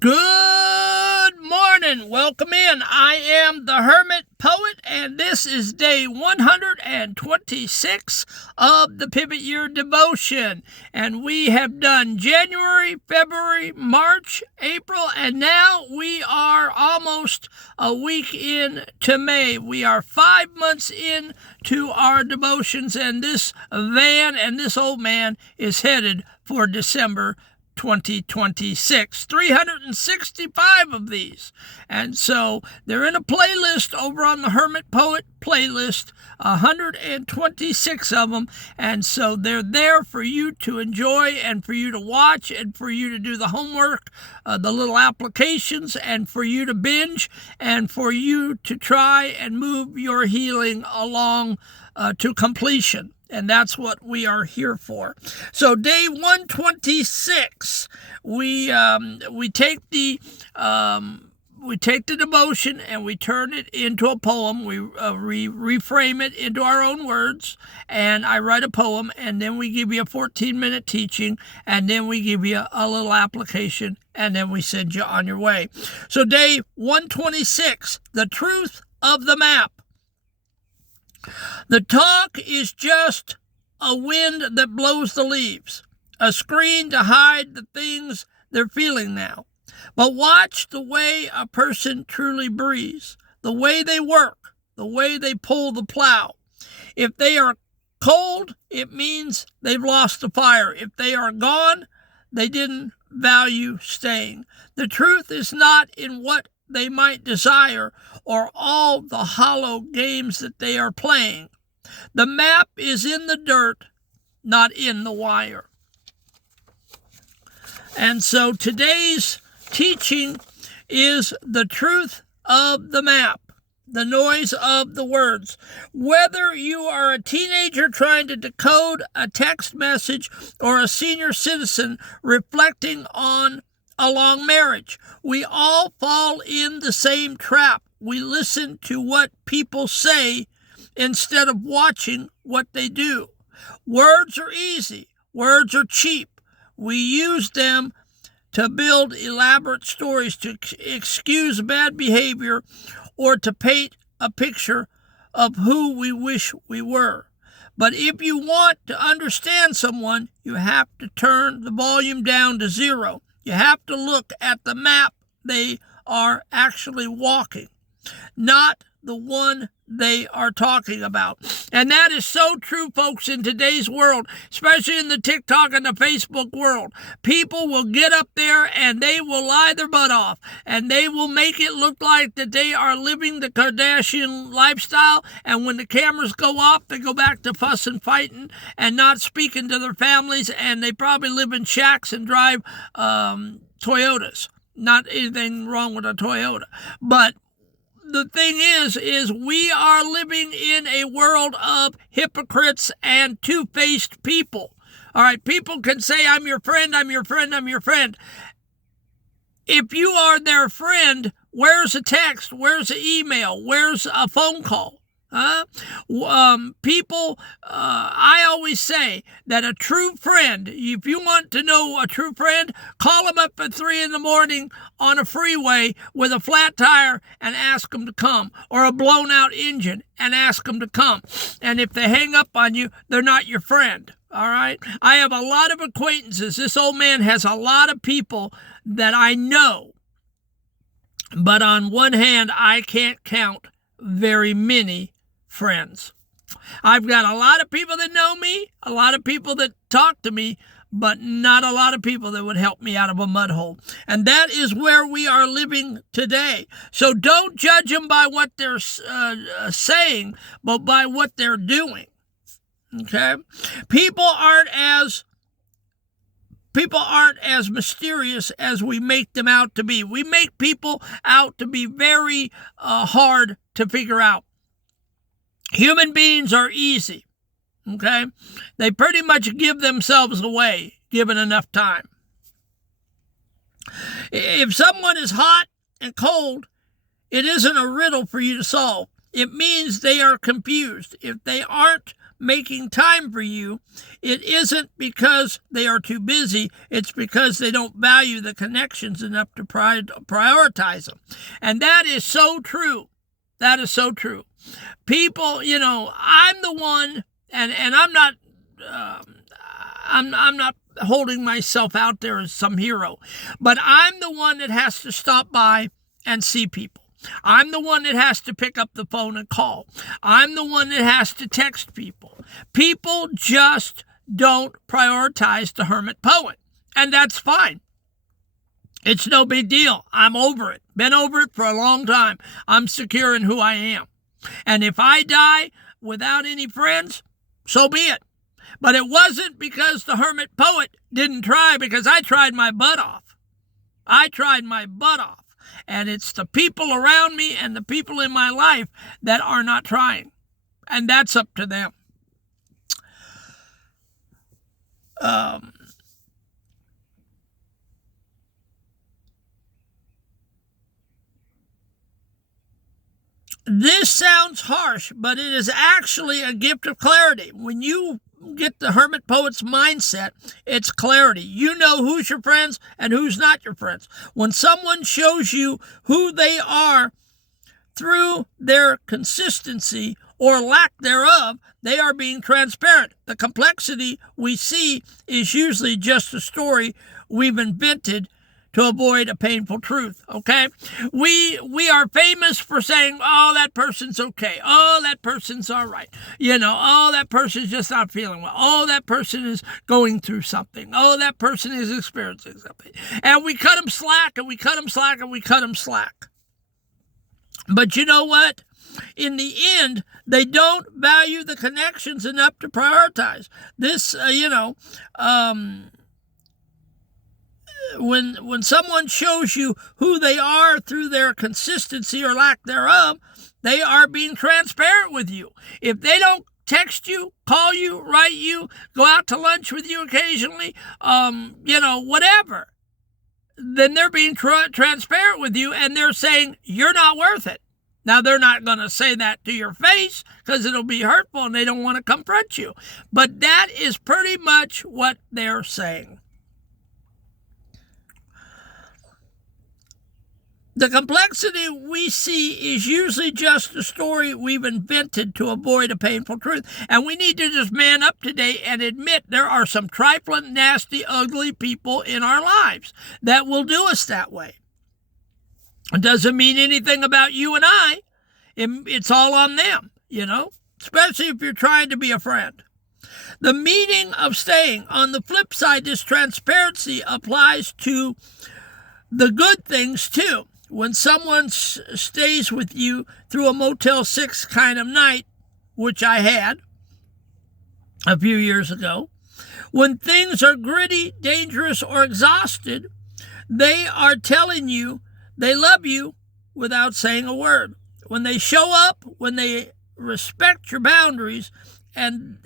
Good morning. Welcome in. I am the Hermit Poet, and this is day 126 of the Pivot Year Devotion. And we have done January, February, March, April, and now we are almost a week into May. We are 5 months in to our devotions, and this van and this old man is headed for December 2026, 365 of these. And so they're in a playlist over on the Hermit Poet playlist, 126 of them. And so they're there for you to enjoy and for you to watch and for you to do the homework, the little applications, and for you to binge and for you to try and move your healing along to completion. And that's what we are here for. So day 126, we take the devotion and we turn it into a poem. We reframe it into our own words, and I write a poem, and then we give you a 14-minute teaching, and then we give you a little application, and then we send you on your way. So day 126, the truth of the map. The talk is just a wind that blows the leaves, a screen to hide the things they're feeling now. But watch the way a person truly breathes, the way they work, the way they pull the plow. If they are cold, it means they've lost the fire. If they are gone, they didn't value staying. The truth is not in what they might desire or all the hollow games that they are playing. The map is in the dirt, not in the wire. And so today's teaching is the truth of the map, the noise of the words. Whether you are a teenager trying to decode a text message or a senior citizen reflecting on a long marriage, we all fall in the same trap. We listen to what people say instead of watching what they do. Words are easy. Words are cheap. We use them to build elaborate stories, to excuse bad behavior, or to paint a picture of who we wish we were. But if you want to understand someone, you have to turn the volume down to zero. You have to look at the map they are actually walking, not the one they are talking about. And that is so true, folks, in today's world, especially in the TikTok and the Facebook world. People will get up there and they will lie their butt off, and they will make it look like that they are living the Kardashian lifestyle, and when the cameras go off, they go back to fussing, fighting, and not speaking to their families, and they probably live in shacks and drive Toyotas. Not anything wrong with a Toyota, but the thing is we are living in a world of hypocrites and two-faced people. All right, people can say, I'm your friend, I'm your friend, I'm your friend. If you are their friend, where's a text? Where's an email? Where's a phone call? People, I always say that a true friend, if you want to know a true friend, call them up at 3 a.m. on a freeway with a flat tire and ask them to come, or a blown out engine and ask them to come. And if they hang up on you, they're not your friend. All right. I have a lot of acquaintances. This old man has a lot of people that I know, but on one hand, I can't count very many friends. I've got a lot of people that know me, a lot of people that talk to me, but not a lot of people that would help me out of a mud hole. And that is where we are living today. So don't judge them by what they're saying, but by what they're doing. Okay? People aren't as mysterious as we make them out to be. We make people out to be very hard to figure out. Human beings are easy, okay? They pretty much give themselves away, given enough time. If someone is hot and cold, it isn't a riddle for you to solve. it means they are confused. If they aren't making time for you, it isn't because they are too busy. It's because they don't value the connections enough to prioritize them. And that is so true. That is so true. People, I'm the one, and I'm not, I'm not holding myself out there as some hero, but I'm the one that has to stop by and see people. I'm the one that has to pick up the phone and call. I'm the one that has to text people. People just don't prioritize the hermit poet, and that's fine. It's no big deal. I'm over it. Been over it for a long time. I'm secure in who I am. And if I die without any friends, so be it. But it wasn't because the hermit poet didn't try, because I tried my butt off. I tried my butt off. And it's the people around me and the people in my life that are not trying. And that's up to them. This sounds harsh, but it is actually a gift of clarity. When you get the hermit poet's mindset, it's clarity. You know who's your friends and who's not your friends. When someone shows you who they are through their consistency or lack thereof, they are being transparent. The complexity we see is usually just a story we've invented to avoid a painful truth, okay? We are famous for saying, oh, that person's okay. Oh, that person's all right. Oh, that person's just not feeling well. Oh, that person is going through something. Oh, that person is experiencing something. And we cut them slack, and we cut them slack, and we cut them slack. But you know what? In the end, they don't value the connections enough to prioritize. This, when someone shows you who they are through their consistency or lack thereof, they are being transparent with you. If they don't text you, call you, write you, go out to lunch with you occasionally, whatever, then they're being transparent with you, and they're saying you're not worth it. Now, they're not going to say that to your face because it'll be hurtful and they don't want to confront you. But that is pretty much what they're saying. The complexity we see is usually just a story we've invented to avoid a painful truth. And we need to just man up today and admit there are some trifling, nasty, ugly people in our lives that will do us that way. It doesn't mean anything about you and I. It's all on them, especially if you're trying to be a friend. The meaning of staying. On the flip side, this transparency applies to the good things too. When someone stays with you through a Motel 6 kind of night, which I had a few years ago, when things are gritty, dangerous, or exhausted, they are telling you they love you without saying a word. When they show up, when they respect your boundaries, and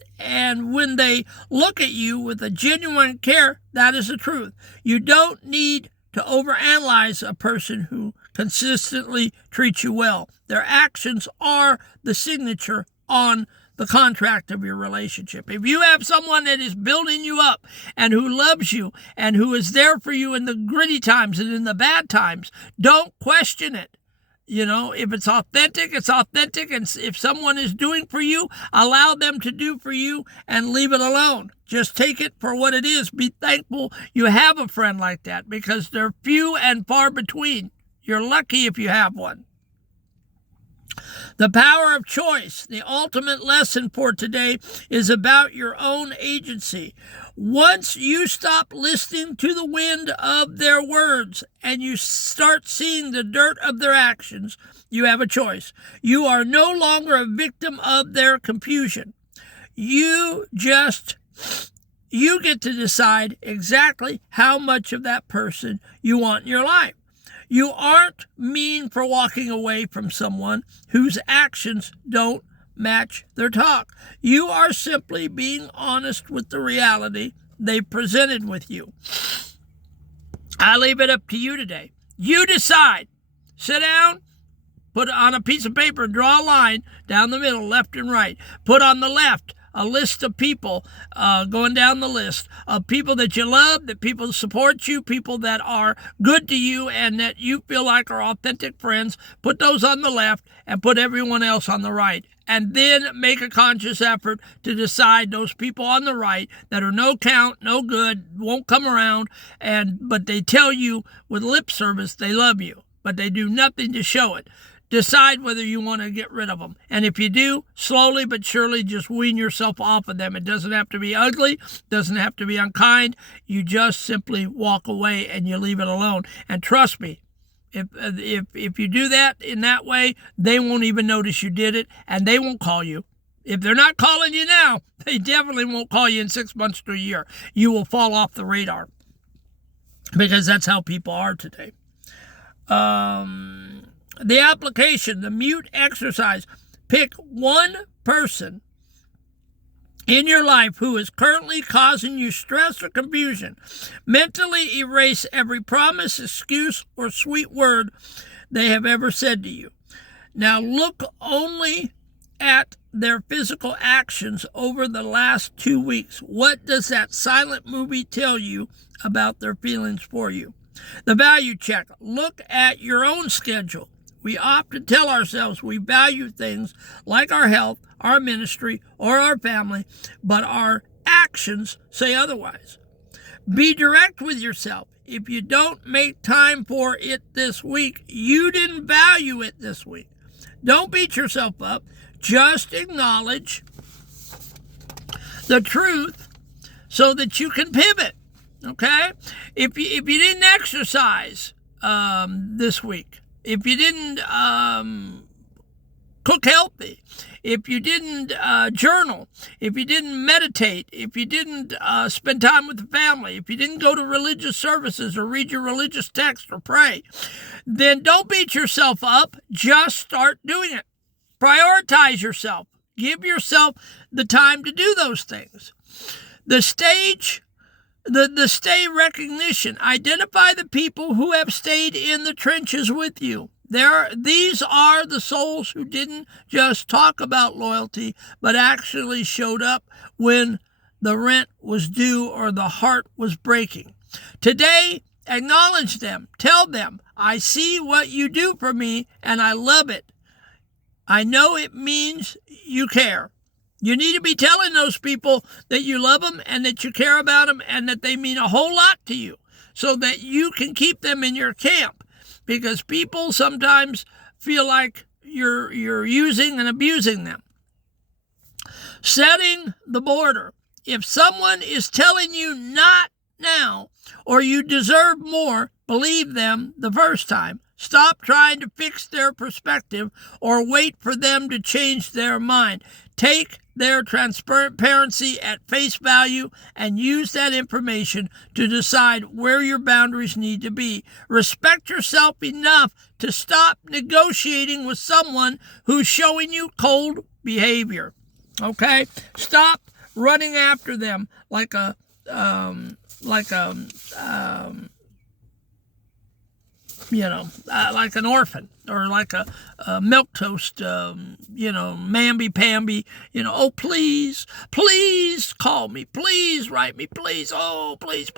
when they look at you with a genuine care, that is the truth. You don't need to overanalyze a person who consistently treats you well. Their actions are the signature on the contract of your relationship. If you have someone that is building you up and who loves you and who is there for you in the gritty times and in the bad times, don't question it. If it's authentic, it's authentic. And if someone is doing for you, allow them to do for you and leave it alone. Just take it for what it is. Be thankful you have a friend like that, because they're few and far between. You're lucky if you have one. The power of choice. The ultimate lesson for today is about your own agency. Once you stop listening to the wind of their words and you start seeing the dirt of their actions, you have a choice. You are no longer a victim of their confusion. You get to decide exactly how much of that person you want in your life. You aren't mean for walking away from someone whose actions don't match their talk. You are simply being honest with the reality they presented with you. I leave it up to you today. You decide. Sit down, Put on a piece of paper and draw a line down the middle, left and right. Put on the left a list of people, going down the list of people that you love, that people support you, people that are good to you and that you feel like are authentic friends. Put those on the left and put everyone else on the right. And then make a conscious effort to decide those people on the right that are no count, no good, won't come around, but they tell you with lip service they love you, but they do nothing to show it. Decide whether you want to get rid of them. And if you do, slowly but surely just wean yourself off of them. It doesn't have to be ugly, doesn't have to be unkind. You just simply walk away and you leave it alone. And trust me, if you do that in that way, they won't even notice you did it, and they won't call you. If they're not calling you now, they definitely won't call you in 6 months to a year. You will fall off the radar because that's how people are today. The application, the mute exercise. Pick one person in your life who is currently causing you stress or confusion. Mentally erase every promise, excuse, or sweet word they have ever said to you. Now look only at their physical actions over the last 2 weeks. What does that silent movie tell you about their feelings for you? The value check. Look at your own schedule. We often tell ourselves we value things like our health, our ministry, or our family, but our actions say otherwise. Be direct with yourself. If you don't make time for it this week, you didn't value it this week. Don't beat yourself up. Just acknowledge the truth so that you can pivot, okay? If you didn't exercise this week, if you didn't cook healthy, if you didn't journal, if you didn't meditate, if you didn't spend time with the family, if you didn't go to religious services or read your religious text or pray, then don't beat yourself up. Just start doing it. Prioritize yourself. Give yourself the time to do those things. The stay recognition. Identify the people who have stayed in the trenches with you. These are the souls who didn't just talk about loyalty, but actually showed up when the rent was due or the heart was breaking. Today, acknowledge them. Tell them, I see what you do for me and I love it. I know it means you care. You need to be telling those people that you love them and that you care about them and that they mean a whole lot to you so that you can keep them in your camp, because people sometimes feel like you're using and abusing them. Setting the border. If someone is telling you not now or you deserve more, believe them the first time. Stop trying to fix their perspective or wait for them to change their mind. Take their transparency at face value and use that information to decide where your boundaries need to be. Respect yourself enough to stop negotiating with someone who's showing you cold behavior. Okay? Stop running after them like an orphan or like a milquetoast, mamby-pamby, oh, please call me, please write me, please, oh, please.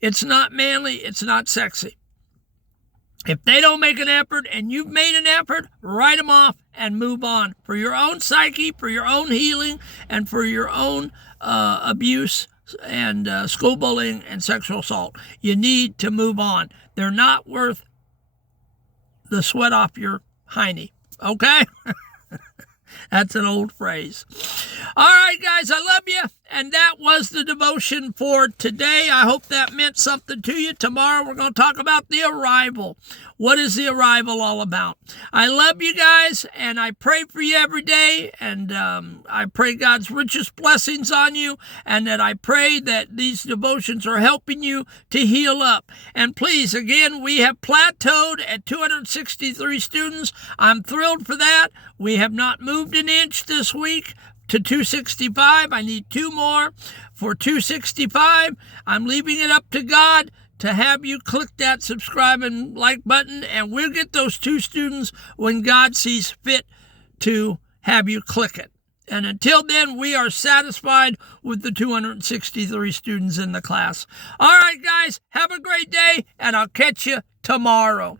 It's not manly, it's not sexy. If they don't make an effort and you've made an effort, write them off and move on for your own psyche, for your own healing, and for your own abuse and school bullying and sexual assault. You need to move on. They're not worth the sweat off your hiney, okay? That's an old phrase. All right, guys, I love you. And that was the devotion for today. I hope that meant something to you. Tomorrow we're going to talk about the arrival. What is the arrival all about? I love you guys, and I pray for you every day. And I pray God's richest blessings on you, and that I pray that these devotions are helping you to heal up. And please, again, we have plateaued at 263 students. I'm thrilled for that. We have not moved an inch this week to 265. I need 2 more for 265. I'm leaving it up to God to have you click that subscribe and like button, and we'll get those 2 students when God sees fit to have you click it. And until then, we are satisfied with the 263 students in the class. All right, guys, have a great day, and I'll catch you tomorrow.